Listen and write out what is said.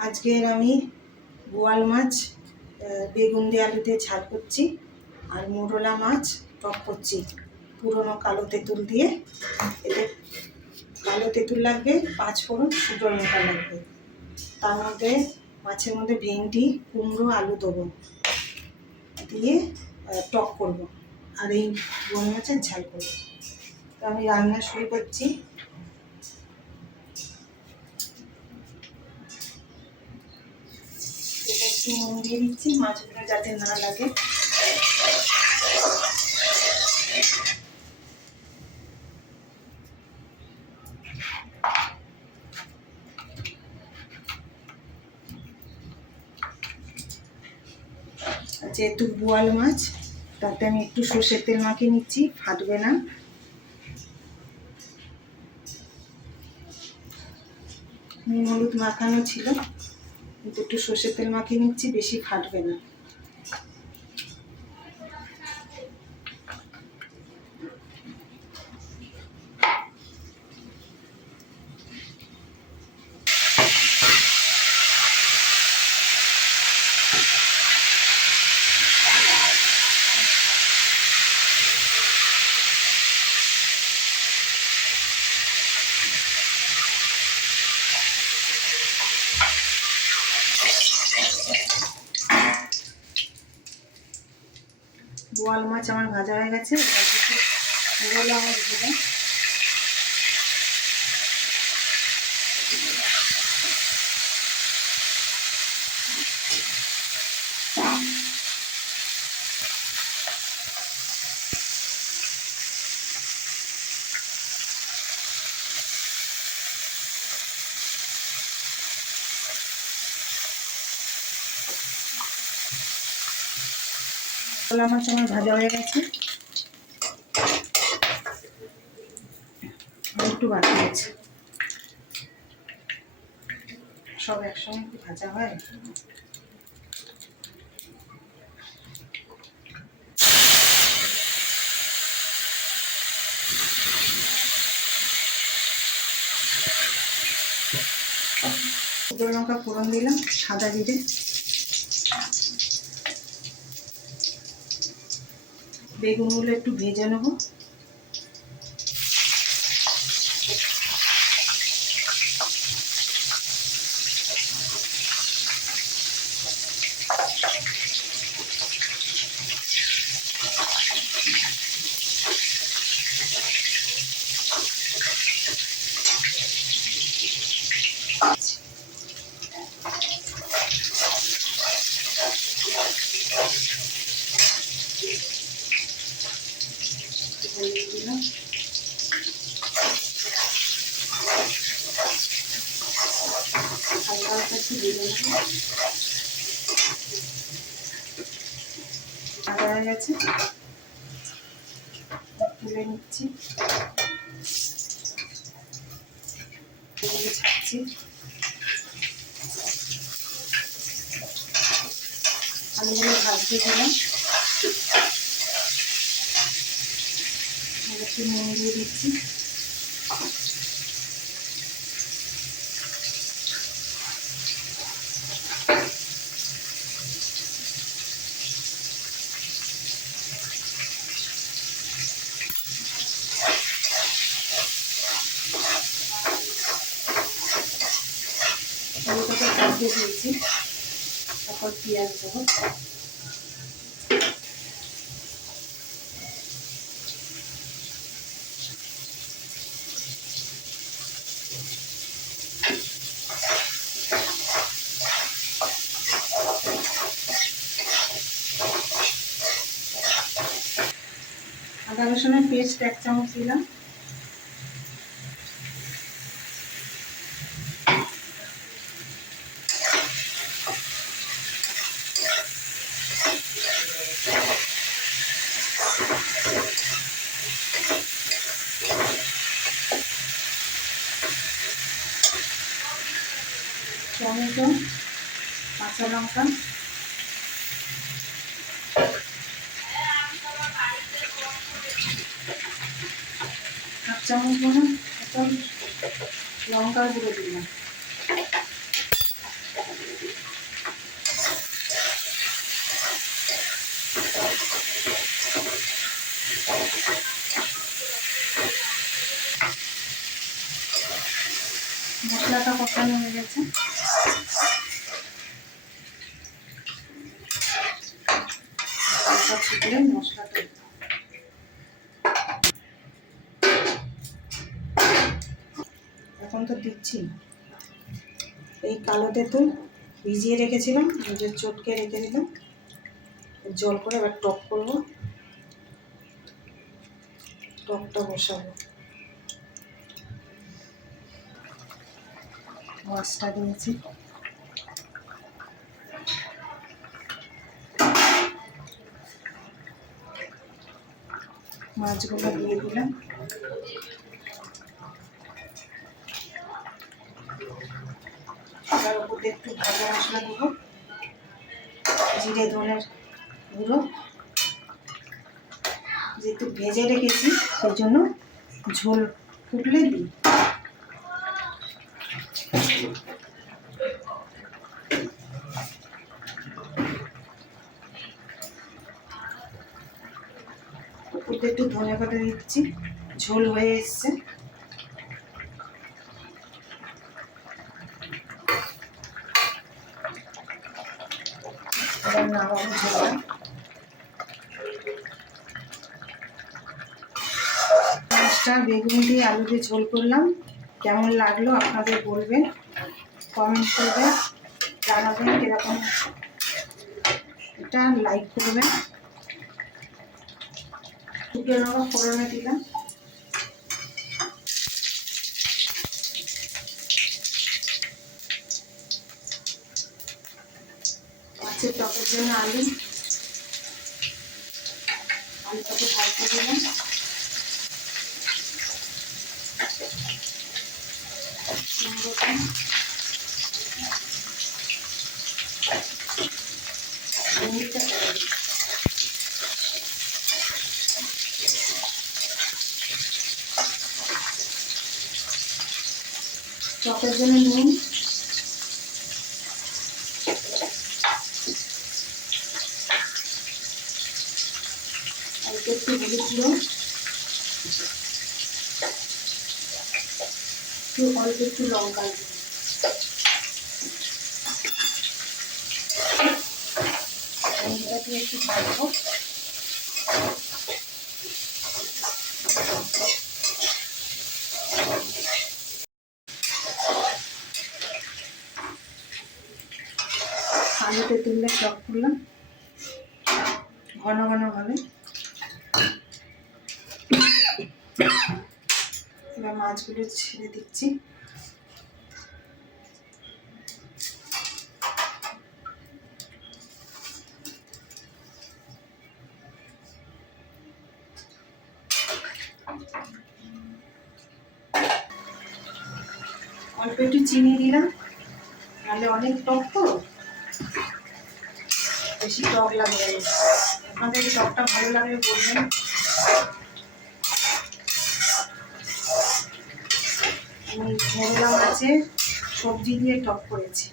আজকের আমি বোয়াল মাছ বেগুন দিয়ে আলু দিয়ে ঝাল করছি, আর মোরলা মাছ টক করছি পুরনো কালো তেঁতুল দিয়ে। এতে কালো তেঁতুল লাগবে, 5 ফোড়ন, শুকনো লঙ্কা লাগবে। তার মধ্যে মাছের মধ্যে ভেন্ডি, কুমড়ো, আলু দেবো, দিয়ে টক করব, আর এই বোয়াল মাছের ঝাল করব। তো আমি রান্না শুরু করছি। এটা একটু নুন দিয়ে দিচ্ছি মাছগুলো যাতে না লাগে। যেহেতু বোয়াল মাছ, তাতে আমি একটু সর্ষের তেল মাখিয়ে নিচ্ছি, ফাটবে না। নুন হলুদ মাখানো ছিল, কিন্তু একটু সর্ষের তেল মাখিয়ে নিচ্ছি, বেশি ফাটবে না। বোয়াল মাছ আমার ভাজা হয়ে গেছে, এবার কিছু মোরলা মাছ দেবো। মোরলা মাছ আমার ভাজা হয়ে গেছে, একটু বাকি আছে। সব একসঙ্গে একটু ভাজা হয়। শুকনো লঙ্কা ফোড়ন দিলাম, সাদা জিরে, বেগুনগুলো একটু ভেজে নেবো। দিলাম হালকা হালকা একটু দিয়ে দেবো। আদা হয়ে গেছে, তুলে নিচ্ছি, এগুলো ছাড়ছি। আলুগুলো ভাজতে দিলাম, একটু নুন দিয়ে দিচ্ছি। আলুটাকে ভাজতে দিয়েছি, তারপর পেঁয়াজ দেবো। আদা রসুনের পেস্ট 1 চামচ দিলাম। টমেটো, কাঁচা লঙ্কা, হাফ চামচ মতো লঙ্কা গুঁড়ো দিলাম। কষানো হয়ে গেছে। ফুটলে মশলাটা এখন তো দিচ্ছি। এই কালো তেঁতুল ভিজিয়ে রেখেছিলাম, নিজের চটকে রেখে দিলাম, জল করে এবার টক করব, টকটা বসাবো। মাছটা দিয়েছি, মাছগুলো দিয়ে দিলাম। তার উপরে একটু ভাজা মশলা দেবো, জিরে ধনের গুঁড়ো, যেহেতু ভেজে রেখেছি সেই জন্য ঝোল ফুটলে দিই। উপরে একটু ধনে পাতা দিচ্ছি, ঝোল হয়ে এসছে। এবার নামাবো ঝোলটা। মাছটা বেগুন দিয়ে আলু দিয়ে ঝোল করলাম, কেমন লাগলো আপনাদের বলবেন, কমেন্ট করবেন, জানাবেন কিরকম, এটা লাইক করবেন। শুকনো লঙ্কা ফোড়নে দিলাম, মাছের টকের জন্য আলুটাকে ভাজতে দিলাম। টকের জন্য নুন, অল্প একটু হলুদ গুঁড়ো, অল্প একটু লঙ্কা, এটা দিয়ে একটু ভাজবো। আলু তেঁতুলের টক করলাম ঘন ঘন ভাবে। এবার মাছগুলো ছেড়ে দিচ্ছি। অল্প একটু চিনি দিলাম, নাহলে অনেক টক তো, বেশি টক লাগবে না। আপনাদের টকটা ভালো লাগবে বলবেন। আমি মোরলা মাছের সবজি দিয়ে টক করেছি।